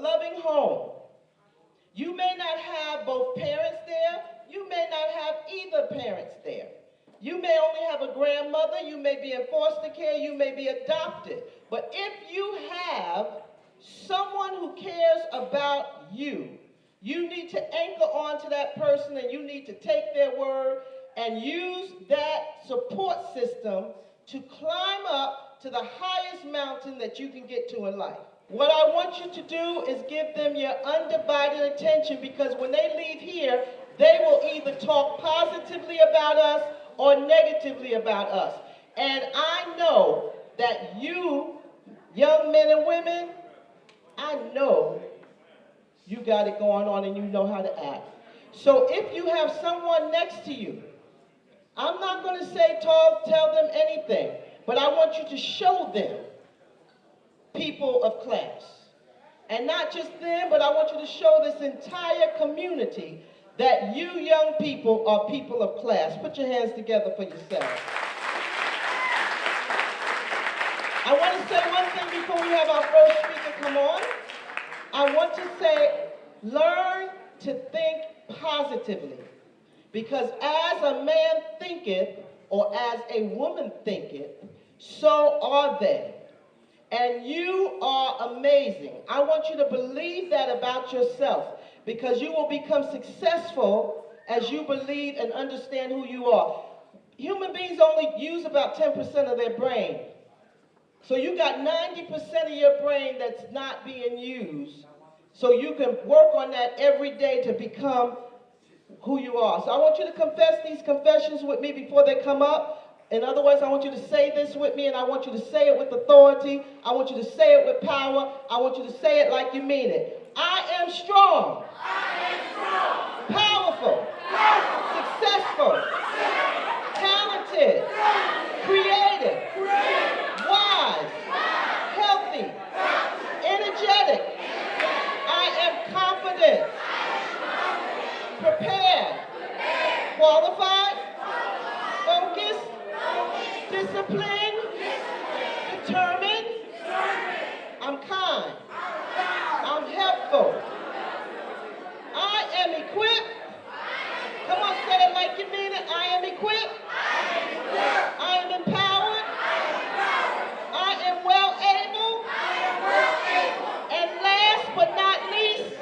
loving home. You may not have both parents there. You may not have either parents there. You may only have a grandmother. You may be in foster care. You may be adopted. But if you have someone who cares about you, you need to anchor on to that person, and you need to take their word and use that support system to climb up to the highest mountain that you can get to in life. What I want you to do is give them your undivided attention, because when they leave here, they will either talk positively about us or negatively about us. And I know that you, young men and women, I know you got it going on and you know how to act. So if you have someone next to you, I'm not going to say tell them anything, but I want you to show them people of class. And not just them, but I want you to show this entire community that you young people are people of class. Put your hands together for yourselves. I want to say one thing before we have our first speaker come on. I want to say, learn to think positively. Because as a man thinketh, or as a woman thinketh, so are they. And you are amazing. I want you to believe that about yourself, because you will become successful as you believe and understand who you are. Human beings only use about 10% of their brain. So you got 90% of your brain that's not being used. So you can work on that every day to become who you are. So I want you to confess these confessions with me before they come up. In other words, I want you to say this with me, and I want you to say it with authority. I want you to say it with power. I want you to say it like you mean it. I am strong. I am strong. Powerful. Powerful. Successful. Talented. Creative. Wise. Healthy. Energetic. I am confident. Prepared. Qualified. Focused. Disciplined. Determined. I'm kind. I'm helpful. I am equipped. Come on, say it like you mean it. I am equipped. I am empowered. I am well able. And last but not least,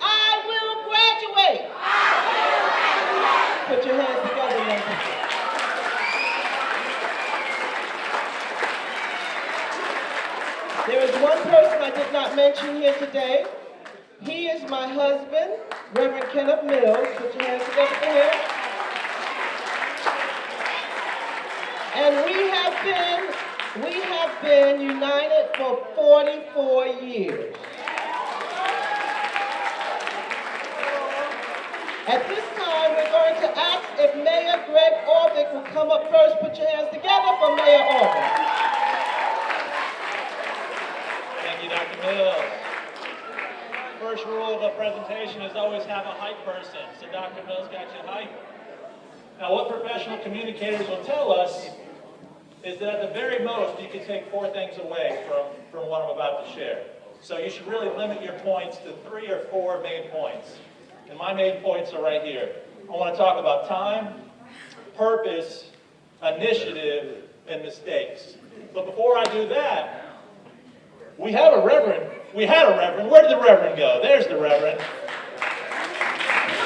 I will graduate. Put your hands together, young people. There is one person I did not mention here today. He is my husband, Reverend Kenneth Mills. Put your hands together for him. And we have been united for 44 years. At this time, we're going to ask if Mayor Greg Orvac will come up first. Put your hands together for Mayor Orvac. Thank you, Dr. Mills. First rule of a presentation is always have a hype person. So Dr. Mills got you hype. Now, what professional communicators will tell us is that at the very most, you can take 4 things away from what I'm about to share. So you should really limit your points to 3 or 4 main points. And my main points are right here. I want to talk about time, purpose, initiative, and mistakes. But before I do that, we had a reverend. Where did the reverend go? There's the reverend.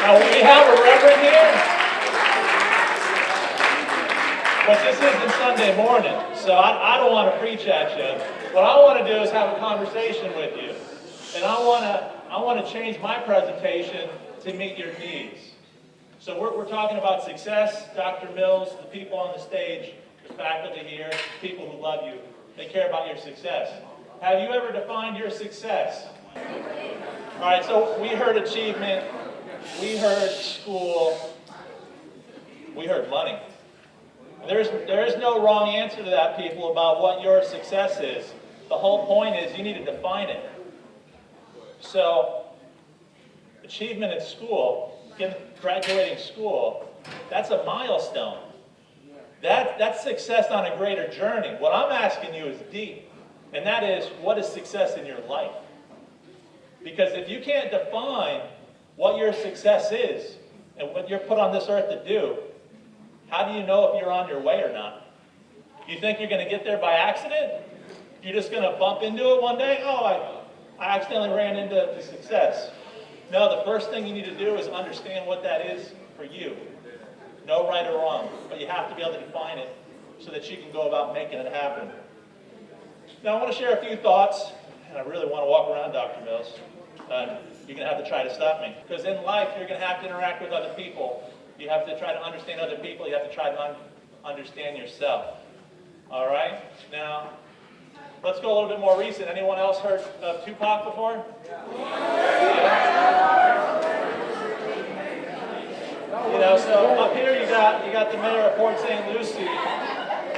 Now, we have a reverend here. But this isn't Sunday morning, so I don't want to preach at you. What I want to do is have a conversation with you. And I want to change my presentation to meet your needs. So we're talking about success. Dr. Mills, the people on the stage, the faculty here, people who love you, they care about your success. Have you ever defined your success? All right, so we heard achievement, we heard school, we heard money. There is no wrong answer to that, people, about what your success is. The whole point is you need to define it. So, achievement at school, graduating school, that's a milestone. That's success on a greater journey. What I'm asking you is deep. And that is, what is success in your life? Because if you can't define what your success is and what you're put on this earth to do, how do you know if you're on your way or not? You think you're going to get there by accident? You're just going to bump into it one day? Oh, I accidentally ran into success. No, the first thing you need to do is understand what that is for you. No right or wrong, but you have to be able to define it so that you can go about making it happen. Now, I want to share a few thoughts, and I really want to walk around, Dr. Mills. You're going to have to try to stop me. Because in life, you're going to have to interact with other people. You have to try to understand other people. You have to try to understand yourself. All right? Now, let's go a little bit more recent. Anyone else heard of Tupac before? Yeah. You know, so up here you got the mayor of Port St. Lucie,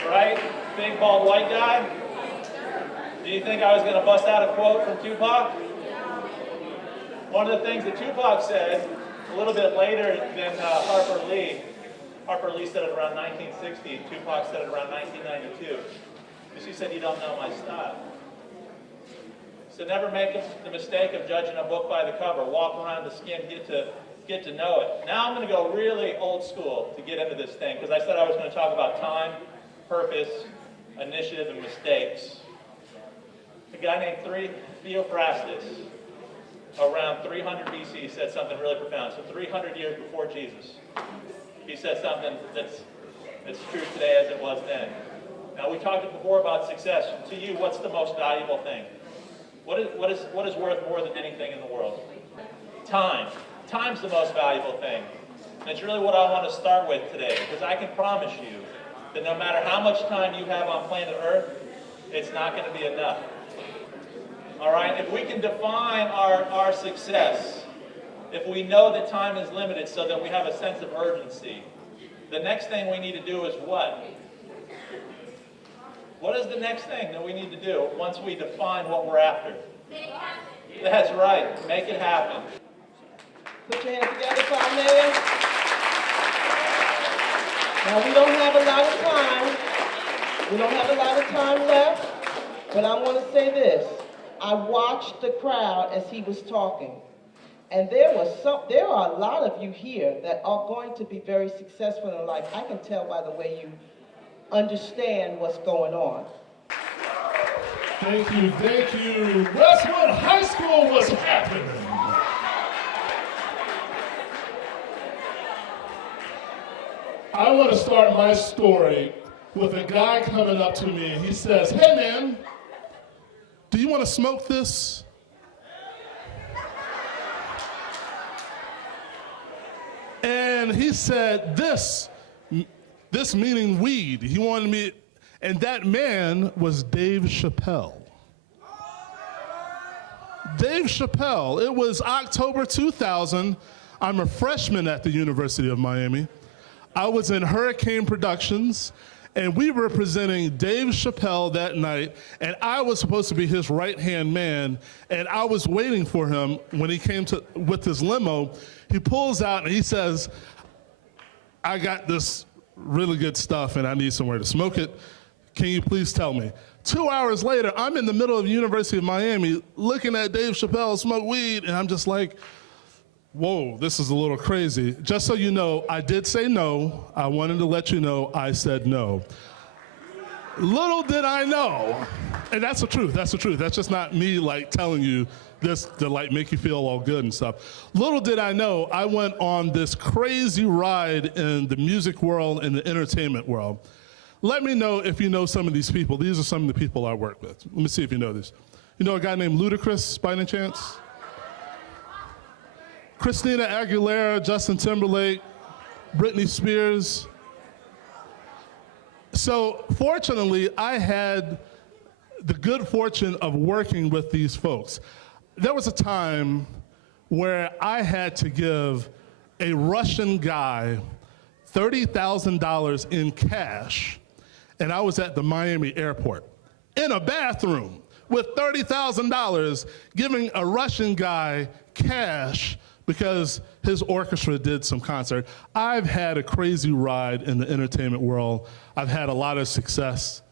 right? Big bald white guy. Do you think I was going to bust out a quote from Tupac? One of the things that Tupac said a little bit later than Harper Lee. Harper Lee said it around 1960. Tupac said it around 1992. She said, "You don't know my style." So never make the mistake of judging a book by the cover. Walk around the skin, get to know it. Now I'm going to go really old school to get into this thing, because I said I was going to talk about time, purpose, initiative, and mistakes. A guy named Theophrastus, around 300 BC, said something really profound. So 300 years before Jesus, he said something that's true today as it was then. Now, we talked before about success. To you, what's the most valuable thing? What is worth more than anything in the world? Time. Time's the most valuable thing. And it's really what I want to start with today, because I can promise you that no matter how much time you have on planet Earth, it's not going to be enough. All right? If we can define our success, if we know that time is limited so that we have a sense of urgency, the next thing we need to do is what? What is the next thing that we need to do once we define what we're after? Make it happen. That's right. Make it happen. Put your hands together for our mayor. Now, we don't have a lot of time. We don't have a lot of time left, but I want to say this. I watched the crowd as he was talking, and there are a lot of you here that are going to be very successful in life. I can tell by the way you understand what's going on. Thank you, thank you. Westwood High School was happening. I want to start my story with a guy coming up to me and he says, "Hey man, do you want to smoke this?" And he said, this meaning weed. He wanted me, and that man was Dave Chappelle. Dave Chappelle. It was October 2000. I'm a freshman at the University of Miami. I was in Hurricane Productions, and we were presenting Dave Chappelle that night, and I was supposed to be his right-hand man, and I was waiting for him when he came with his limo. He pulls out and he says, "I got this really good stuff and I need somewhere to smoke it. Can you please tell me?" 2 hours later, I'm in the middle of the University of Miami looking at Dave Chappelle smoke weed, and I'm just like, whoa, this is a little crazy. Just so you know, I did say no. I wanted to let you know I said no. Little did I know, and that's the truth, that's just not me like telling you this to like make you feel all good and stuff. Little did I know, I went on this crazy ride in the music world and the entertainment world. Let me know if you know some of these people. These are some of the people I work with. Let me see if you know this. You know a guy named Ludacris, by any chance? Christina Aguilera, Justin Timberlake, Britney Spears. So fortunately, I had the good fortune of working with these folks. There was a time where I had to give a Russian guy $30,000 in cash, and I was at the Miami airport in a bathroom with $30,000 giving a Russian guy cash because his orchestra did some concert. I've had a crazy ride in the entertainment world. I've had a lot of success.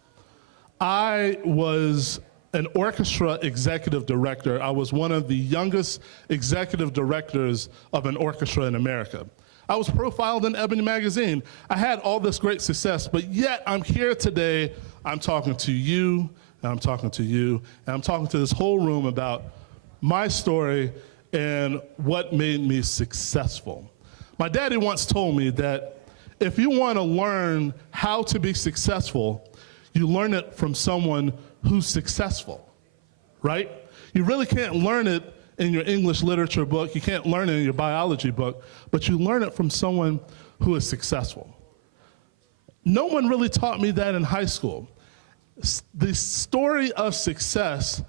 I was an orchestra executive director. I was one of the youngest executive directors of an orchestra in America. I was profiled in Ebony magazine. I had all this great success, but yet I'm here today. I'm talking to you, and I'm talking to you, and I'm talking to this whole room about my story and what made me successful. My daddy once told me that if you want to learn how to be successful, you learn it from someone who's successful, right? You really can't learn it in your English literature book, you can't learn it in your biology book, but you learn it from someone who is successful. No one really taught me that in high school. The story of success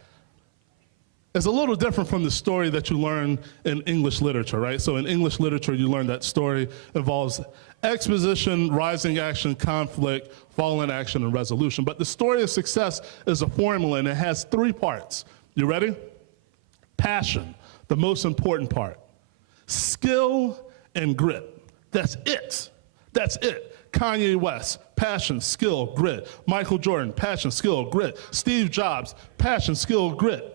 is a little different from the story that you learn in English literature, right? So in English literature, you learn that story involves exposition, rising action, conflict, fallen action, and resolution. But the story of success is a formula, and it has 3 parts. You ready? Passion, the most important part. Skill and grit. That's it. That's it. Kanye West, passion, skill, grit. Michael Jordan, passion, skill, grit. Steve Jobs, passion, skill, grit.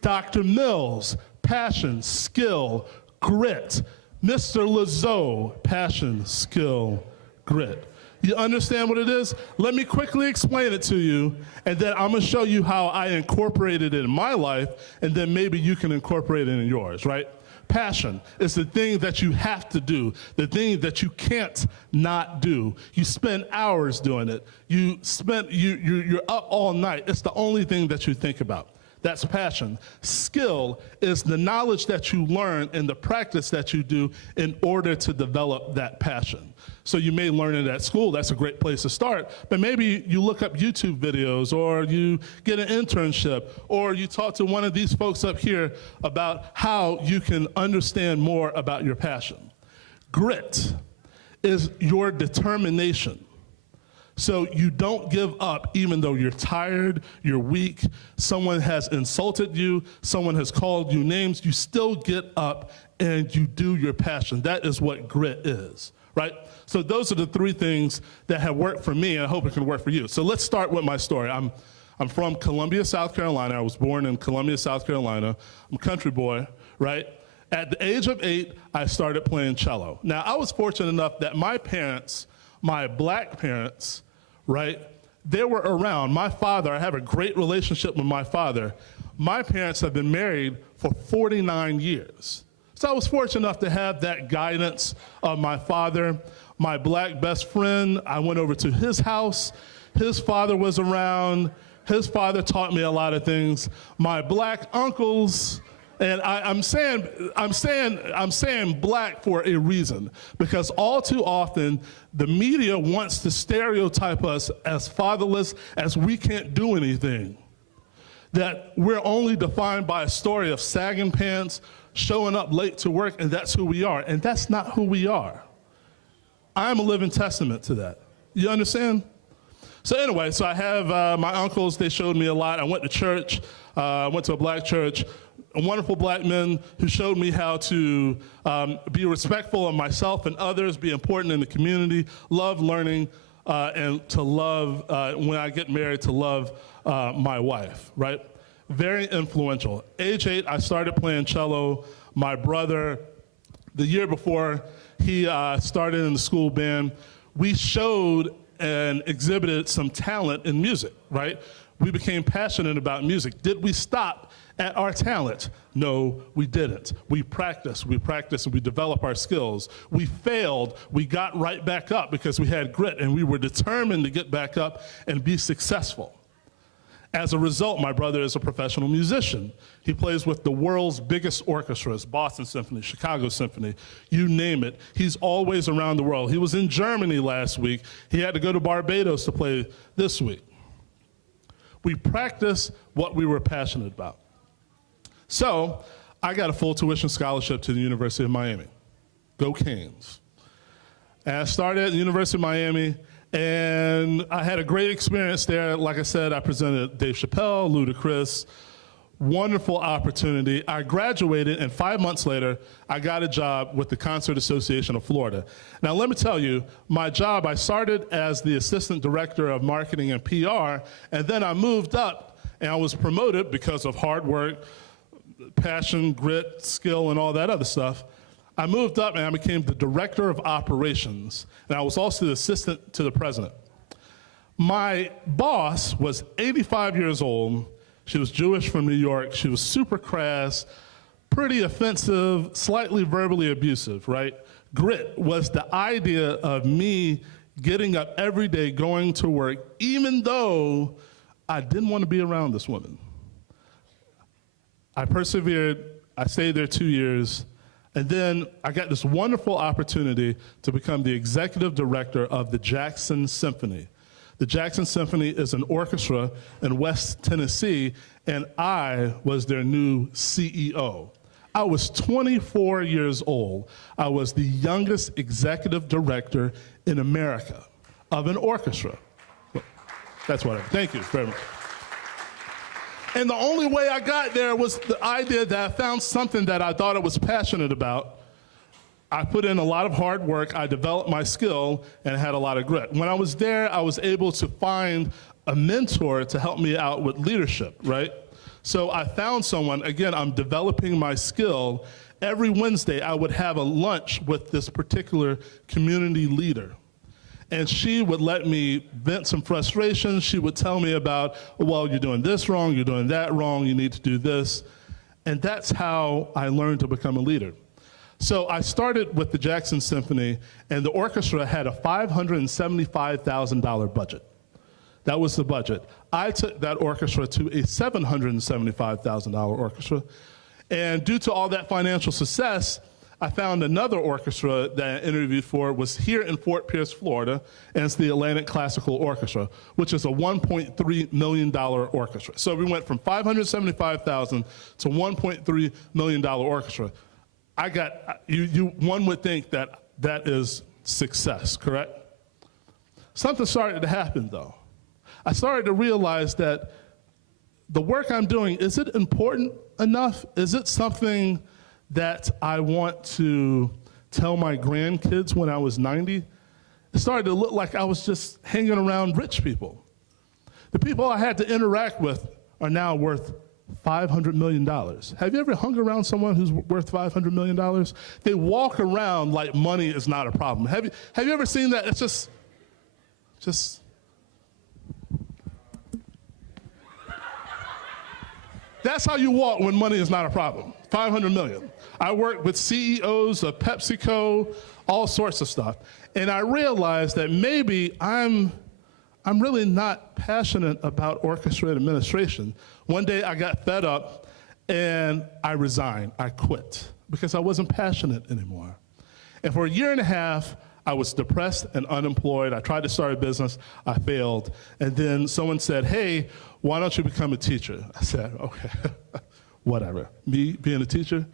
Dr. Mills, passion, skill, grit. Mr. Lazo, passion, skill, grit. You understand what it is? Let me quickly explain it to you, and then I'm gonna show you how I incorporated it in my life, and then maybe you can incorporate it in yours, right? Passion is the thing that you have to do, the thing that you can't not do. You spend hours doing it. You're up all night. It's the only thing that you think about. That's passion. Skill is the knowledge that you learn and the practice that you do in order to develop that passion. So you may learn it at school. That's a great place to start. But maybe you look up YouTube videos, or you get an internship, or you talk to one of these folks up here about how you can understand more about your passion. Grit is your determination. So you don't give up even though you're tired, you're weak, someone has insulted you, someone has called you names, you still get up and you do your passion. That is what grit is, right? So those are the 3 things that have worked for me, and I hope it can work for you. So let's start with my story. I'm from Columbia, South Carolina. I was born in Columbia, South Carolina. I'm a country boy, right? At the age of 8, I started playing cello. Now, I was fortunate enough that my parents, my black parents, right, they were around. My father, I have a great relationship with my father. My parents have been married for 49 years. So I was fortunate enough to have that guidance of my father. My black best friend, I went over to his house. His father was around. His father taught me a lot of things. My black uncles, and I'm saying black for a reason, because all too often the media wants to stereotype us as fatherless, as we can't do anything, that we're only defined by a story of sagging pants, showing up late to work, and that's who we are. And that's not who we are. I'm a living testament to that. You understand? So anyway, so I have my uncles. They showed me a lot. I went to church. I went to a black church. Wonderful black men who showed me how to be respectful of myself and others, be important in the community, love learning, and to love, when I get married, to love my wife, right? Very influential. Age 8, I started playing cello. My brother, the year before he started in the school band, we showed and exhibited some talent in music, right? We became passionate about music. Did we stop at our talent? No, we didn't. We practiced, and we developed our skills. We failed, we got right back up because we had grit and we were determined to get back up and be successful. As a result, my brother is a professional musician. He plays with the world's biggest orchestras, Boston Symphony, Chicago Symphony, you name it. He's always around the world. He was in Germany last week. He had to go to Barbados to play this week. We practiced what we were passionate about. So I got a full tuition scholarship to the University of Miami. Go Canes. And I started at the University of Miami, and I had a great experience there. Like I said, I presented Dave Chappelle, Ludacris. Wonderful opportunity. I graduated, and 5 months later, I got a job with the Concert Association of Florida. Now, let me tell you, my job, I started as the Assistant Director of Marketing and PR, and then I moved up And I was promoted because of hard work, passion, grit, skill, and all that other stuff. I moved up and I became the director of operations, and I was also the assistant to the president. My boss was 85 years old. She was Jewish from New York. She was super crass, pretty offensive, slightly verbally abusive, right? Grit was the idea of me getting up every day, going to work, even though I didn't want to be around this woman. I persevered. I stayed there 2 years. And then I got this wonderful opportunity to become the executive director of the Jackson Symphony. The Jackson Symphony is an orchestra in West Tennessee, and I was their new CEO. I was 24 years old. I was the youngest executive director in America of an orchestra. That's what thank you very much. And the only way I got there was the idea that I found something that I thought I was passionate about. I put in a lot of hard work, I developed my skill, and had a lot of grit. When I was there, I was able to find a mentor to help me out with leadership, right? So I found someone, again, I'm developing my skill. Every Wednesday, I would have a lunch with this particular community leader. And she would let me vent some frustration. She would tell me about, well, you're doing this wrong, you're doing that wrong, you need to do this. And that's how I learned to become a leader. So I started with the Jackson Symphony, and the orchestra had a $575,000 budget. That was the budget. I took that orchestra to a $775,000 orchestra. And due to all that financial success, I found another orchestra that I interviewed for, was here in Fort Pierce, Florida, and it's the Atlantic Classical Orchestra, which is a $1.3 million orchestra. So we went from $575,000 to $1.3 million orchestra. I got, one would think that that is success, correct? Something started to happen though. I started to realize that the work I'm doing, is it important enough? Is it something that I want to tell my grandkids when I was 90? It started to look like I was just hanging around rich people. The people I had to interact with are now worth $500 million. Have you ever hung around someone who's worth $500 million? They walk around like money is not a problem. Have you ever seen that? It's just. That's how you walk when money is not a problem. 500 million. I work with CEOs of PepsiCo, all sorts of stuff. And I realized that maybe I'm really not passionate about orchestra administration. One day I got fed up and I resigned. I quit because I wasn't passionate anymore. And for a year and a half, I was depressed and unemployed. I tried to start a business, I failed. And then someone said, hey, why don't you become a teacher? I said, okay, whatever. Me being a teacher?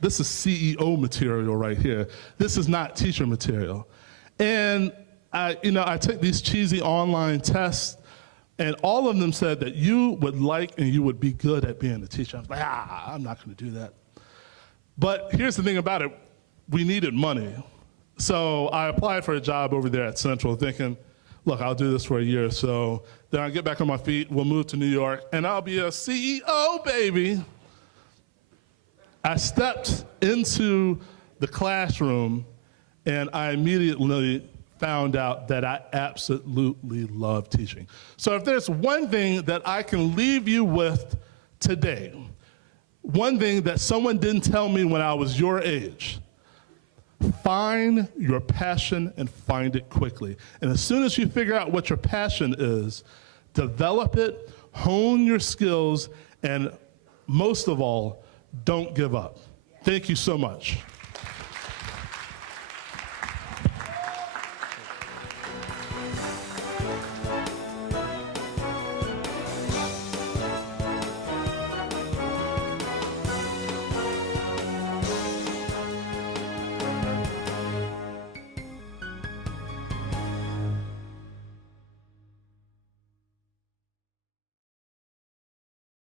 This is CEO material right here. This is not teacher material. And I took these cheesy online tests, and all of them said that you would like and you would be good at being a teacher. I was like, I'm not gonna do that. But here's the thing about it, we needed money. So I applied for a job over there at Central thinking, look, I'll do this for a year or so, then I'll get back on my feet, we'll move to New York, and I'll be a CEO, baby. I stepped into the classroom, and I immediately found out that I absolutely love teaching. So if there's one thing that I can leave you with today, one thing that someone didn't tell me when I was your age, find your passion and find it quickly. And as soon as you figure out what your passion is, develop it, hone your skills, and most of all, don't give up. Thank you so much.